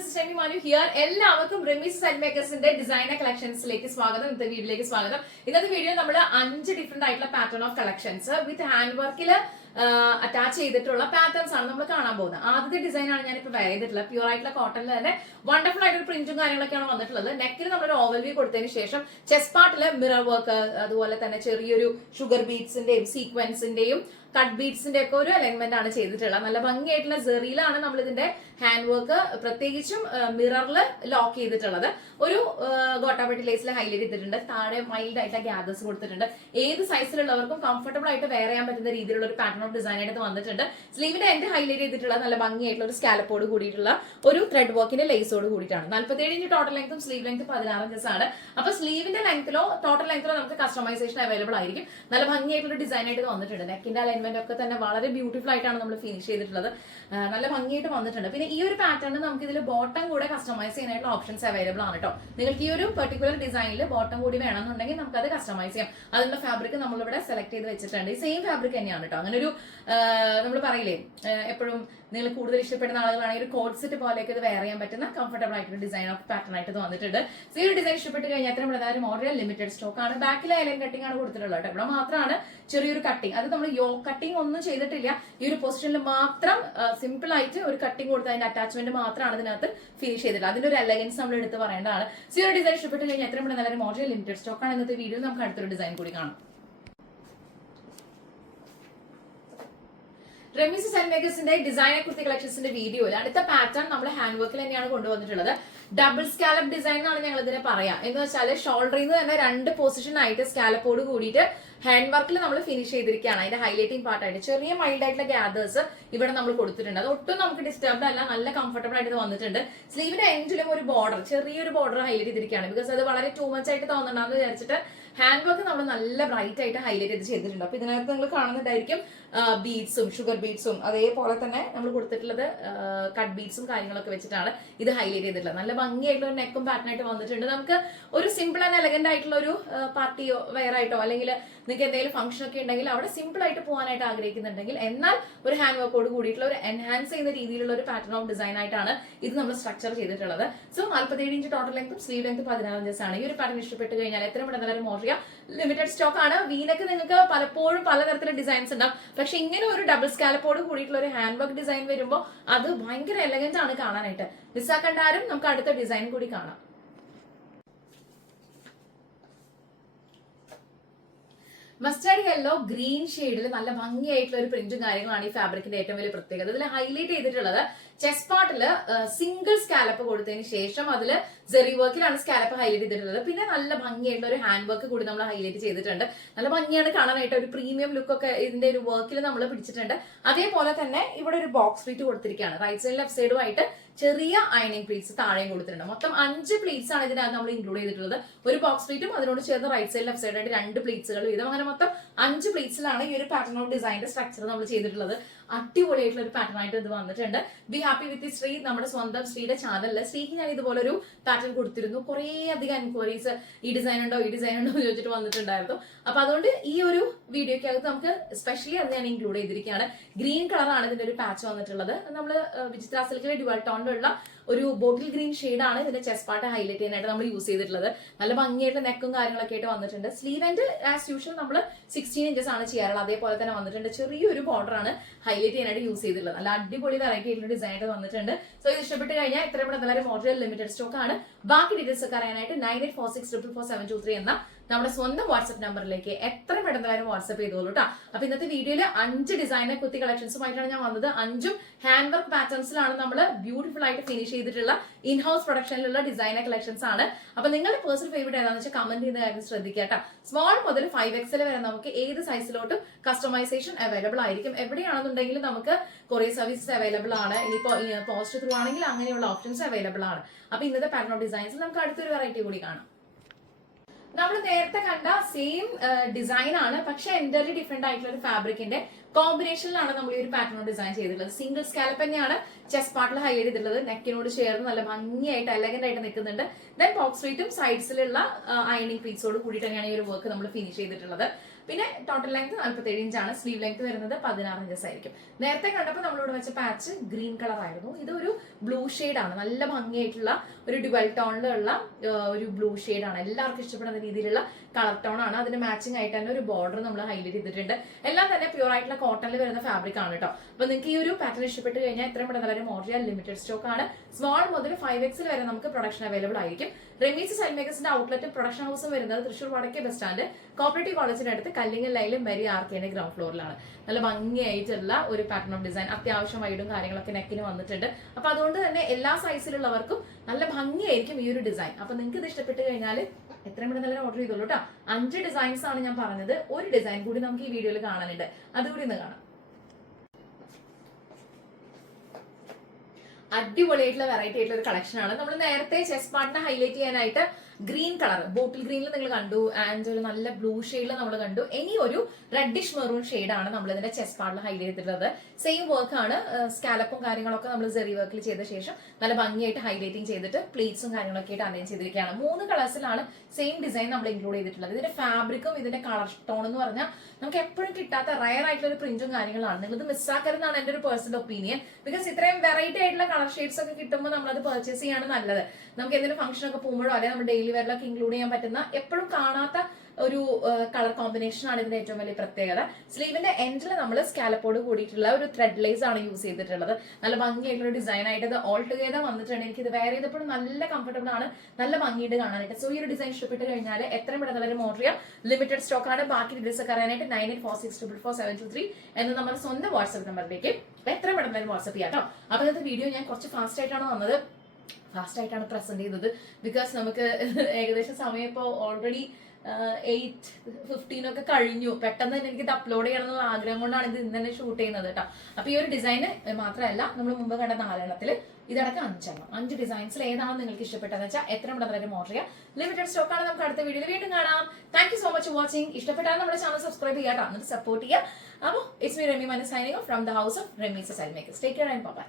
this is Remi Manu here. എല്ലാവർക്കും Remees set മേക്കേഴ്സിന്റെ designer കളക്ഷൻസിലേക്ക് സ്വാഗതം. ഇന്നത്തെ വീഡിയോയിലേക്ക് സ്വാഗതം. ഇന്നത്തെ വീഡിയോ നമ്മൾ 5 ഡിഫറെന്റ് ആയിട്ടുള്ള pattern of collections with hand വർക്കിൽ അറ്റാച്ച് ചെയ്തിട്ടുള്ള പാറ്റേൺസ് ആണ് നമ്മൾ കാണാൻ പോകുന്നത്. ആദ്യത്തെ ഡിസൈൻ ആണ് ഞാനിപ്പോൾ വെയർ ചെയ്തിട്ടുള്ളത്. പ്യൂർ ആയിട്ടുള്ള കോട്ടണിൽ തന്നെ വണ്ടർഫുൾ ആയിട്ടുള്ള പ്രിന്റും കാര്യങ്ങളൊക്കെയാണ് വന്നിട്ടുള്ളത്. നെക്കിൽ നമ്മളൊരു ഓവൽവ്യൂ കൊടുത്തതിന് ശേഷം ചെസ്റ്റ് പാർട്ടിൽ മിറർ വർക്ക്, അതുപോലെ തന്നെ ചെറിയൊരു ഷുഗർ ബീഡ്സിന്റെയും സീക്വൻസിന്റെയും കട്ട് ബീഡ്സിന്റെ ഒക്കെ ഒരു അലൈൻമെന്റ് ആണ് ചെയ്തിട്ടുള്ളത്. നല്ല ഭംഗിയായിട്ടുള്ള സെറിയിലാണ് നമ്മൾ ഇതിന്റെ ഹാൻഡ് വർക്ക് പ്രത്യേകിച്ചും മിററിൽ ലോക്ക് ചെയ്തിട്ടുള്ളത്. ഒരു ഗോട്ടാപട്ടി ലേസിൽ ഹൈലൈറ്റ് ചെയ്തിട്ടുണ്ട്. താഴെ മൈൽഡ് ആയിട്ട് ഗ്യാദേഴ്സ് കൊടുത്തിട്ടുണ്ട്. ഏത് സൈസിലുള്ളവർക്കും കംഫർട്ടബിൾ ആയിട്ട് വെയർ ചെയ്യാൻ പറ്റുന്ന രീതിയിലുള്ള ഒരു പാറ്റേൺ ഓഫ് ഡിസൈൻ ആയിട്ട് വന്നിട്ടുണ്ട്. സ്ലീവിന്റെ എൻഡ് ഹൈലൈറ്റ് ചെയ്തിട്ടുള്ള നല്ല ഭംഗിയായിട്ടുള്ള ഒരു സ്കാലപ്പോട് കൂടിയിട്ടുള്ള ഒരു ത്രെഡ് വർക്കിന്റെ ലേസോട് കൂടിയിട്ടാണ്. 47 ഇഞ്ച് ടോട്ടൽ ലെങ്ത്തും സ്ലീവ് ലെങ്ത് 16 ഇഞ്ചസ് ആണ്. അപ്പൊ സ്ലീവിന്റെ ലെങ്ത്തിലോ ടോട്ടൽ ലെങ്ത്തിലോ നമുക്ക് കസ്റ്റമൈസേഷൻ അവൈലബിൾ ആയിരിക്കും. നല്ല ഭംഗിയായിട്ടുള്ള ഡിസൈൻ ആയിട്ട് വന്നിട്ടുണ്ട്. നെക്കിന്റെ അലൈൻമെന്റ് ഒക്കെ തന്നെ വളരെ ബ്യൂട്ടിഫുൾ ആയിട്ടാണ് നമ്മൾ ഫിനിഷ് ചെയ്തിട്ടുള്ളത്. നല്ല ഭംഗിയായിട്ട് വന്നിട്ടുണ്ട്. പിന്നെ ഈ ഒരു പാറ്റേണിൽ നമുക്ക് ഇതിൽ ബോട്ടം കൂടെ കസ്റ്റമൈസ് ചെയ്യാനായിട്ടുള്ള ഓപ്ഷൻസ് അവൈലബിൾ ആണ് കേട്ടോ. നിങ്ങൾക്ക് ഈ ഒരു പെർട്ടിക്കുലർ ഡിസൈനിൽ ബോട്ടം കൂടി വേണമെന്നുണ്ടെങ്കിൽ നമുക്ക് അത് കസ്റ്റമൈസ് ചെയ്യാം. അതിനുള്ള ഫാബ്രിക് നമ്മളിവിടെ സെലക്ട് ചെയ്ത് വെച്ചിട്ടുണ്ട്. ഈ സെയിം ഫാബ്രിക് തന്നെയാണ് കേട്ടോ. അങ്ങനെ ഒരു നമ്മൾ പറയില്ലേ, എപ്പോഴും നിങ്ങൾ കൂടുതൽ ഇഷ്ടപ്പെടുന്ന ആളുകളാണെങ്കിൽ ഒരു കോഡ് സെറ്റ് പോലെയൊക്കെ ഇത് വെയർ ചെയ്യാൻ പറ്റുന്ന കംഫർട്ടബിൾ ആയിട്ടുള്ള ഡിസൈൻ ഓഫ് പാറ്റേൺ ആയിട്ട് വന്നിട്ടുണ്ട്. ഈ ഒരു ഡിസൈൻ ഇഷ്ടപ്പെട്ട് കഴിഞ്ഞാൽ അത്രയും പ്രധാനം ഓർഡർ ലിമിറ്റഡ് സ്റ്റോക്ക് ആണ്. ബാക്കിൽ ഐലൻ കട്ടിംഗ് ആണ് കൊടുത്തിട്ടുള്ളത് കേട്ടോ. ഇവിടെ മാത്രമാണ് ചെറിയൊരു കട്ടിങ്. അത് നമ്മൾ യോ കട്ടിംഗ് ഒന്നും ചെയ്തിട്ടില്ല. ഈ ഒരു പൊസിഷനിൽ മാത്രം സിമ്പിൾ ആയിട്ട് ഒരു കട്ടിംഗ് കൊടുത്ത് അതിന്റെ അറ്റാച്ച്മെന്റ് മാത്രമാണ് ഇതിനകത്ത് ഫിനിഷ് ചെയ്തിട്ടുള്ളത്. അതിന്റെ ഒരു എലഗൻസ് നമ്മൾ എടുത്ത് പറയേണ്ടതാണ്. ഈ ഒരു ഡിസൈൻ ഇഷ്ടപ്പെട്ട് കഴിഞ്ഞാൽ എത്രയും പ്രധാനം ഓർഡർ ലിമിറ്റഡ് സ്റ്റോക്ക് ആണ്. ഇന്നത്തെ വീഡിയോ നമുക്ക് അടുത്തൊരു ഡിസൈൻ കൂടി കാണാം. റെമീസ് സെറ്റ് മേക്കേഴ്സിന്റെ ഡിസൈനർ കുർത്തി കളക്ഷൻസിന്റെ വീഡിയോയിൽ അടുത്ത പാറ്റേൺ നമ്മൾ ഹാൻഡ് വർക്കിൽ തന്നെയാണ് കൊണ്ടുവന്നിട്ടുള്ളത്. ഡബിൾ സ്കാലപ്പ് ഡിസൈൻ എന്നാണ് ഞങ്ങൾ ഇതിനെ പറയാം. എന്ന് വെച്ചാൽ ഷോൾഡറിൽ നിന്ന് തന്നെ 2 പൊസിഷൻ ആയിട്ട് സ്കാലപ്പോട് കൂടിയിട്ട് ഹാൻഡ് വർക്കിൽ നമ്മൾ ഫിനിഷ് ചെയ്തിരിക്കുകയാണ്. അതിന്റെ ഹൈലൈറ്റിംഗ് പാർട്ടായിട്ട് ചെറിയ മൈൽഡ് ആയിട്ടുള്ള ഗ്യാദേഴ്സ് ഇവിടെ നമ്മൾ കൊടുത്തിട്ടുണ്ട്. അത് ഒട്ടും നമുക്ക് ഡിസ്റ്റർബ്ഡ് അല്ല, നല്ല കംഫർട്ടബിൾ ആയിട്ട് വന്നിട്ടുണ്ട്. സ്ലീവിന്റെ എൻഡിലും ഒരു ബോർഡർ, ചെറിയൊരു ബോർഡർ ഹൈലൈറ്റ് ചെയ്തിരിക്കുകയാണ്. ബിക്കോസ് അത് വളരെ ടൂ മച്ച് ആയിട്ട് തോന്നണ്ടെന്ന് വിചാരിച്ചിട്ട് ഹാൻഡ് വർക്ക് നമ്മൾ നല്ല ബ്രൈറ്റ് ആയിട്ട് ഹൈലൈറ്റ് ചെയ്ത് ചെയ്തിട്ടുണ്ട്. അപ്പൊ ഇതിനകത്ത് നിങ്ങൾ കാണുന്നുണ്ടായിരിക്കും ബീഡ്സും ഷുഗർ ബീഡ്സും അതേപോലെ തന്നെ നമ്മൾ കൊടുത്തിട്ടുള്ളത് കട്ട് ബീഡ്സും കാര്യങ്ങളൊക്കെ വെച്ചിട്ടാണ് ഇത് ഹൈലൈറ്റ് ചെയ്തിട്ടുള്ളത്. നല്ല ഭംഗിയായിട്ടുള്ള ഒരു നെക്കും പാറ്റേൺ ആയിട്ട് വന്നിട്ടുണ്ട്. നമുക്ക് ഒരു സിമ്പിൾ ആൻഡ് എലഗന്റ് ആയിട്ടുള്ള ഒരു പാർട്ടിയോ വെയർ ആയിട്ടോ അല്ലെങ്കിൽ നിങ്ങൾക്ക് എന്തെങ്കിലും ഫംഗ്ഷൻ ഒക്കെ ഉണ്ടെങ്കിൽ അവിടെ സിമ്പിൾ ആയിട്ട് പോകാനായിട്ട് ആഗ്രഹിക്കുന്നുണ്ടെങ്കിൽ എന്നാൽ ഒരു ഹാൻഡ് വർക്കോട് കൂടിയിട്ടുള്ള ഒരു എൻഹാൻസ് ചെയ്യുന്ന രീതിയിലുള്ള ഒരു പാറ്റേൺ ഓഫ് ഡിസൈൻ ആയിട്ടാണ് ഇത് നമ്മൾ സ്ട്രക്ചർ ചെയ്തിട്ടുള്ളത്. സോ 47 ഇഞ്ച് ടോട്ടൽ ലെങ്ത്തും സ്ലീവ് ലെങ്ത് 16 ഇഞ്ചസ് ആണ്. ഈ ഒരു പാറ്റേൺ ഇഷ്ടപ്പെട്ട് കഴിഞ്ഞാൽ എത്രയും പെട്ടെന്ന് ഓർഡർ ചെയ്യാം. ലിമിറ്റഡ് സ്റ്റോക്ക് ആണ്. വീനക്ക് നിങ്ങൾക്ക് പലപ്പോഴും പലതരത്തിലുള്ള ഡിസൈൻസ് ഉണ്ടാവും. പക്ഷെ ഇങ്ങനെ ഒരു ഡബിൾ സ്കാലപ്പോട് കൂടിയിട്ടുള്ള ഒരു ഹാൻഡ് വർക്ക് ഡിസൈൻ വരുമ്പോൾ അത് ഭയങ്കര എലഗന്റ് ആണ് കാണാനായിട്ട്. മിസ്സാക്കണ്ടാരും നമുക്ക് അടുത്ത ഡിസൈൻ കൂടി കാണാം. മസ്റ്റാർഡ് യെല്ലോ ഗ്രീൻ ഷെയ്ഡിൽ നല്ല ഭംഗിയായിട്ടുള്ള ഒരു പ്രിന്റും കാര്യങ്ങളാണ് ഈ ഫാബ്രിക്കിന്റെ ഏറ്റവും വലിയ പ്രത്യേകത. ഇതിൽ ഹൈലൈറ്റ് ചെയ്തിട്ടുള്ളത് ചെസ്റ്റ് പാർട്ടിൽ സിംഗിൾ സ്കാലപ്പ് കൊടുത്തതിന് ശേഷം അതിൽ ജെറി വർക്കിലാണ് സ്കാലപ്പ് ഹൈലൈറ്റ് ചെയ്തിട്ടുള്ളത്. പിന്നെ നല്ല ഭംഗിയായിട്ടുള്ള ഒരു ഹാൻഡ് വർക്ക് കൂടി നമ്മൾ ഹൈലൈറ്റ് ചെയ്തിട്ടുണ്ട്. നല്ല ഭംഗിയാണ് കാണാനായിട്ട്. ഒരു പ്രീമിയം ലുക്ക് ഒക്കെ ഇതിന്റെ ഒരു വർക്കിൽ നമ്മൾ പിടിച്ചിട്ടുണ്ട്. അതേപോലെ തന്നെ ഇവിടെ ഒരു ബോക്സ് പ്ലീറ്റ് കൊടുത്തിരിക്കുകയാണ്. റൈറ്റ് സൈഡ് ലെഫ്റ്റ് സൈഡുമായിട്ട് ചെറിയ അയണിംഗ് പ്ലീറ്റ്സ് താഴെയും കൊടുത്തിട്ടുണ്ട്. മൊത്തം 5 പ്ലീറ്റ്സ് ആണ് ഇതിനകത്ത് നമ്മൾ ഇൻക്ലൂഡ് ചെയ്തിട്ടുള്ളത്. ഒരു ബോക്സ് പ്ലീറ്റും അതിനോട് ചേർന്ന് റൈറ്റ് സൈഡ് ലെഫ്റ്റ് സൈഡായിട്ട് 2 പ്ലീറ്റ്സുകൾ വീതം. അങ്ങനെ മൊത്തം 5 പ്ലീറ്റ്സിലാണ് ഈ ഒരു പാറ്റേൺ ഓഫ് ഡിസൈനിന്റെ സ്ട്രക്ചർ നമ്മൾ ചെയ്തിട്ടുള്ളത്. അടിപൊളിയായിട്ടുള്ള ഒരു പാറ്റേൺ ആയിട്ട് ഇത് വന്നിട്ടുണ്ട്. ബി ഹാപ്പി വിത്ത് ശ്രീ, നമ്മുടെ സ്വന്തം ശ്രീയുടെ ചാനലില് ശ്രീക്ക് ഞാൻ ഇതുപോലെ ഒരു പാറ്റേൺ കൊടുത്തിരുന്നു. കുറേ അധികം എൻക്വയറീസ് ഈ ഡിസൈൻ ഉണ്ടോ എന്ന് ചോദിച്ചിട്ട് വന്നിട്ടുണ്ടായിരുന്നു. അപ്പൊ അതുകൊണ്ട് ഈ ഒരു വീഡിയോക്കകത്ത് നമുക്ക് സ്പെഷ്യലി അത് ഞാൻ ഇൻക്ലൂഡ് ചെയ്തിരിക്കുകയാണ്. ഗ്രീൻ കളറാണ് ഇതിന്റെ ഒരു പാച്ച് വന്നിട്ടുള്ളത്. നമ്മൾ വിചിത്ര സിൽക്കിലെ ഡ്യുവൽ ടോണിലുള്ള ഒരു ബോട്ടിൽ ഗ്രീൻ ഷെയ്ഡാണ് ഇതിന്റെ ചെസ്റ്റ് പാർട്ട് ഹൈലൈറ്റ് ചെയ്യാനായിട്ട് നമ്മൾ യൂസ് ചെയ്തിട്ടുള്ളത്. നല്ല ഭംഗിയായിട്ട് നെക്കും കാര്യങ്ങളൊക്കെ ആയിട്ട് വന്നിട്ടുണ്ട്. സ്ലീവ് ആൻഡ് ആസ് യൂഷ്വൽ നമ്മൾ 16 ഇഞ്ചസ് ആണ് ചെയ്യാറുള്ളത്. അതേപോലെ തന്നെ വന്നിട്ടുണ്ട്. ചെറിയൊരു ബോർഡർ ആണ് ഹൈലൈറ്റ് ചെയ്യാനായിട്ട് യൂസ് ചെയ്തിട്ടുള്ളത്. നല്ല അടിപൊളി വെറൈറ്റി ആയിട്ടുള്ള ഡിസൈൻ ആയിട്ട് വന്നിട്ടുണ്ട്. സോ ഇത് ഇഷ്ടപ്പെട്ട് കഴിഞ്ഞാൽ ഇത്രയും പെട്ടെന്ന് ഓർഡർ ലിമിറ്റഡ് സ്റ്റോക്ക് ആണ്. ബാക്കി ഡീറ്റെയിൽസ് ഒക്കെ അറിയാനായിട്ട് 9846444723 എന്ന നമ്മുടെ സ്വന്തം വാട്സ്ആപ്പ് നമ്പറിലേക്ക് എത്രയും പെട്ടെന്ന് വാട്സ്ആപ്പ് ചെയ്തോളൂ കേട്ടോ. അപ്പൊ ഇന്നത്തെ വീഡിയോയിൽ 5 ഡിസൈനർ കുത്തി കളക്ഷൻസുമായിട്ടാണ് ഞാൻ വന്നത്. 5ഉം ഹാൻഡ് വർക്ക് പാറ്റേൺസിലാണ് നമ്മൾ ബ്യൂട്ടിഫുൾ ആയിട്ട് ഫിനിഷ് ചെയ്തിട്ടുള്ള ഇൻഹൗസ് പ്രൊഡക്ഷനിലുള്ള ഡിസൈനർ കളക്ഷൻസ് ആണ്. അപ്പൊ നിങ്ങളുടെ പേഴ്സണൽ ഫേവറേറ്റ് ഏതാണെന്ന് വെച്ചാൽ കമന്റ് ചെയ്യുന്ന കാര്യം ശ്രദ്ധിക്കുക കേട്ടോ. സ്മോൾ മുതൽ 5XL വരെ നമുക്ക് ഏത് സൈസിലോട്ടും കസ്റ്റമൈസേഷൻ അവൈലബിൾ ആയിരിക്കും. എവിടെയാണെന്നുണ്ടെങ്കിലും നമുക്ക് കൊറിയർ സർവീസസ് അവൈലബിൾ ആണ്. ഇനിയിപ്പോ പോസ്റ്റ് ത്രൂ ആണെങ്കിൽ അങ്ങനെയുള്ള ഓപ്ഷൻസ് അവൈലബിൾ ആണ്. അപ്പൊ ഇന്നത്തെ പാറ്റേൺ ഓഫ് ഡിസൈൻസിൽ നമുക്ക് അടുത്തൊരു വെറൈറ്റി കൂടി കാണാം. നമ്മൾ നേരത്തെ കണ്ട സെയിം ഡിസൈൻ ആണ്, പക്ഷെ എൻ്റർലി ഡിഫറെന്റ് ആയിട്ടുള്ള ഒരു ഫാബ്രിക്കിന്റെ കോമ്പിനേഷനിലാണ് നമ്മൾ ഈ ഒരു പാറ്റേൺ ഡിസൈൻ ചെയ്തിട്ടുള്ളത്. സിംഗിൾ സ്കാലപ്പ് തന്നെയാണ് ചെസ്റ്റ് പാർട്ടിൽ ഹൈലൈറ്റ് ചെയ്തിട്ടുള്ളത്. നെക്കിനോട് ചേർന്ന് നല്ല ഭംഗിയായിട്ട് എലഗന്റ് ആയിട്ട് നിൽക്കുന്നുണ്ട്. ദെൻ ബോക്സ് പ്ലീറ്റും സൈഡ്സിലുള്ള അയണിംഗ് പ്ലീറ്റ്സോട് കൂടി തന്നെയാണ് ഈ ഒരു വർക്ക് നമ്മൾ ഫിനിഷ് ചെയ്തിട്ടുള്ളത്. പിന്നെ ടോട്ടൽ ലെങ്ത് 47 ഇഞ്ചാണ്. സ്ലീവ് ലെങ്ത് വരുന്നത് 16 ഇഞ്ചസ് ആയിരിക്കും. നേരത്തെ കണ്ടപ്പോൾ നമ്മളിവിടെ വെച്ച പാച്ച് ഗ്രീൻ കളർ ആയിരുന്നു. ഇതൊരു ബ്ലൂ ആണ്, നല്ല ഭംഗിയായിട്ടുള്ള ഒരു ഡുവൽ ടോണിലുള്ള ഒരു ബ്ലൂ ആണ്. എല്ലാവർക്കും ഇഷ്ടപ്പെടുന്ന രീതിയിലുള്ള കളർ ടോൺ ആണ്. അതിന് മാച്ചിങ് ആയിട്ട് തന്നെ ഒരു ബോർഡർ നമ്മൾ ഹൈലൈറ്റ് ചെയ്തിട്ടുണ്ട്. എല്ലാം തന്നെ പ്യൂർ ആയിട്ടുള്ള കോട്ടണിൽ വരുന്ന ഫാബ്രിക് ആണ് കേട്ടോ. അപ്പൊ നിങ്ങൾക്ക് ഈ ഒരു പാറ്റേൺ ഇഷ്ടപ്പെട്ട് കഴിഞ്ഞാൽ എത്രയും പെട്ടെന്ന് മോറിയ ലിമിറ്റഡ് സ്റ്റോക്ക് ആണ്. സ്മോൾ മുതൽ 5X വരെ നമുക്ക് പ്രൊഡക്ഷൻ അവൈലബിൾ ആയിരിക്കും. റെമീസ് സെൽ മേക്കേഴ്സിന്റെ ഔട്ട്ലെറ്റ് പ്രൊഡക്ഷൻ ഹൗസും വരുന്നത് തൃശ്ശൂർ വടക്കേ ബസ് സ്റ്റാൻഡ് കോപ്പറേറ്റീവ് കോളേജിന്റെ അടുത്ത് കല്ലിങ്ങൽ ലൈനിലും മെരി ആർക്കേന്റെ ഗ്രൗണ്ട് ഫ്ലോറിലാണ്. നല്ല ഭംഗിയായിട്ടുള്ള ഒരു പാറ്റേൺ ഓഫ് ഡിസൈൻ, അത്യാവശ്യം വൈഡും കാര്യങ്ങളൊക്കെ നെക്കിന് വന്നിട്ടുണ്ട്. അപ്പൊ അതുകൊണ്ട് തന്നെ എല്ലാ സൈസിലുള്ളവർക്കും നല്ല ഭംഗിയായിരിക്കും ഈ ഒരു ഡിസൈൻ. അപ്പൊ നിങ്ങൾക്ക് ഇത് ഇഷ്ടപ്പെട്ട് കഴിഞ്ഞാൽ എത്രയും പെട്ടെന്ന് ഓർഡർ ചെയ്തോളൂ കേട്ടോ. 5 ഡിസൈൻസ് ആണ് ഞാൻ പറഞ്ഞത്. ഒരു ഡിസൈൻ കൂടി നമുക്ക് ഈ വീഡിയോയിൽ കാണാനുണ്ട്, അതുകൂടി ഒന്ന് കാണാം. അടിപൊളിയായിട്ടുള്ള വെറൈറ്റി ആയിട്ടുള്ള ഒരു കളക്ഷൻ ആണ്. നമ്മൾ നേരത്തെ ചെസ്റ്റ് പാർട്ടിനെ ഹൈലൈറ്റ് ചെയ്യാനായിട്ട് ഗ്രീൻ കളർ, ബോട്ടിൽ ഗ്രീനിൽ നിങ്ങൾ കണ്ടു, ആൻഡ് ഒരു നല്ല ബ്ലൂ ഷെയ്ഡിൽ നമ്മൾ കണ്ടു. ഇനി ഒരു റെഡിഷ് മെറൂൺ ഷെയ്ഡാണ് നമ്മൾ ഇതിന്റെ ചെസ്റ്റ് പാർട്ടിൽ ഹൈലൈറ്റ് ചെയ്തിട്ടുള്ളത്. സെയിം വർക്ക് ആണ്, സ്കാലപ്പും കാര്യങ്ങളൊക്കെ നമ്മൾ സെറി വർക്കിൽ ചെയ്ത ശേഷം നല്ല ഭംഗിയായിട്ട് ഹൈലൈറ്റിംഗ് ചെയ്തിട്ട് പ്ലേറ്റ്സും കാര്യങ്ങളൊക്കെ ആയിട്ട് അറേഞ്ച് ചെയ്തിരിക്കുകയാണ്. 3 കളേഴ്സിലാണ് സെയിം ഡിസൈൻ നമ്മൾ ഇൻക്ലൂഡ് ചെയ്തിട്ടുള്ളത്. ഇതിന്റെ ഫാബ്രിക്കും ഇതിന്റെ കളർ ടോൺ എന്ന് പറഞ്ഞാൽ നമുക്ക് എപ്പോഴും കിട്ടാത്ത റയർ ആയിട്ടുള്ള ഒരു പ്രിന്റും കാര്യങ്ങളാണ്. നിങ്ങൾ ഇത് മിസ്സാക്കരുതെന്നാണ് എന്റെ ഒരു പേഴ്സണൽ ഒപ്പീനിയൻ. ബിക്കോസ് ഇത്രയും വെറൈറ്റി ആയിട്ടുള്ള കളർ ഷെയ്ഡ്സ് ഒക്കെ കിട്ടുമ്പോൾ നമ്മളത് പർച്ചേസ് ചെയ്യാണ് നല്ലത്. നമുക്ക് എന്തെങ്കിലും ഫംഗ്ഷൻ ഒക്കെ പോകുമ്പോഴോ അല്ലെങ്കിൽ നമ്മൾ ഡെയിലി വെയറിലൊക്കെ ഇൻക്ലൂഡ് ചെയ്യാൻ പറ്റുന്ന എപ്പോഴും കാണാത്ത ഒരു കളർ കോമ്പിനേഷൻ ആണ് ഇതിന്റെ ഏറ്റവും വലിയ പ്രത്യേകത. സ്ലീവിന്റെ എൻഡിൽ നമ്മൾ സ്കാലപ്പോട് കൂടിയിട്ടുള്ള ഒരു ത്രെഡ് ലേസ് ആണ് യൂസ് ചെയ്തിട്ടുള്ളത്. നല്ല ഭംഗിയായിട്ടുള്ള ഡിസൈൻ ആയിട്ട് ഇത് ഓൾ ടുഗെദർ വന്നിട്ടുണ്ട്. എനിക്ക് ഇത് വെയർ ചെയ്തപ്പോഴും നല്ല കംഫർട്ടബിൾ ആണ്, നല്ല ഭംഗിയായിട്ട് കാണാനായിട്ട്. സോ ഈ ഒരു ഡിസൈൻ ഇഷ്ടപ്പെട്ട് കഴിഞ്ഞാൽ എത്രയും പെട്ടെന്ന് ഓർഡർ ചെയ്യാം. ലിമിറ്റഡ് സ്റ്റോക്ക് ആണ്. ബാക്കി ഡീറ്റെയിൽസ് ഒക്കെ അറിയാനായിട്ട് 9846444723 എന്ന നമ്മുടെ സ്വന്തം വാട്സ്ആപ്പ് നമ്പറിലേക്ക് എത്രയും പെട്ടെന്ന് വാട്സ്ആപ്പ് ചെയ്യാം കേട്ടോ. അപ്പൊ ഇന്നത്തെ വീഡിയോ ഞാൻ കുറച്ച് ഫാസ്റ്റ് ആയിട്ടാണ് വന്നത്, ഫാസ്റ്റ് ആയിട്ടാണ് പ്രസന്റ് ചെയ്തത്. ബിക്കോസ് നമുക്ക് ഏകദേശം സമയം ഇപ്പോൾ ഓൾറെഡി 8:15 ഒക്കെ കഴിഞ്ഞു. പെട്ടെന്ന് തന്നെ എനിക്ക് ഇത് അപ്ലോഡ് ചെയ്യണം എന്നുള്ള ആഗ്രഹം കൊണ്ടാണ് ഇത് ഇന്ന് തന്നെ ഷൂട്ട് ചെയ്യുന്നത് കേട്ടോ. അപ്പൊ ഈ ഒരു ഡിസൈന് മാത്രമല്ല, നമ്മൾ മുമ്പ് കണ്ട 4 ഇതടക്കം 5 ഡിസൈൻസിൽ ഏതാണ് നിങ്ങൾക്ക് ഇഷ്ടപ്പെട്ടതെന്ന് വെച്ചാൽ എത്ര പെട്ടെന്ന് ഓർഡർ ചെയ്യാം. ലിമിറ്റഡ് സ്റ്റോക്ക് ആണ്. നമുക്ക് അടുത്ത വീഡിയോയിൽ വീണ്ടും കാണാം. Thank you so much for watching. ഇഷ്ടപ്പെട്ടാൽ നമ്മുടെ ചാനൽ സബ്സ്ക്രൈബ് ചെയ്യാട്ടോ, എന്നിട്ട് സപ്പോർട്ട് ചെയ്യുക. അപ്പോൾ it's me Remi Manu signing off from the house of Remi's cell makers. Take care and by.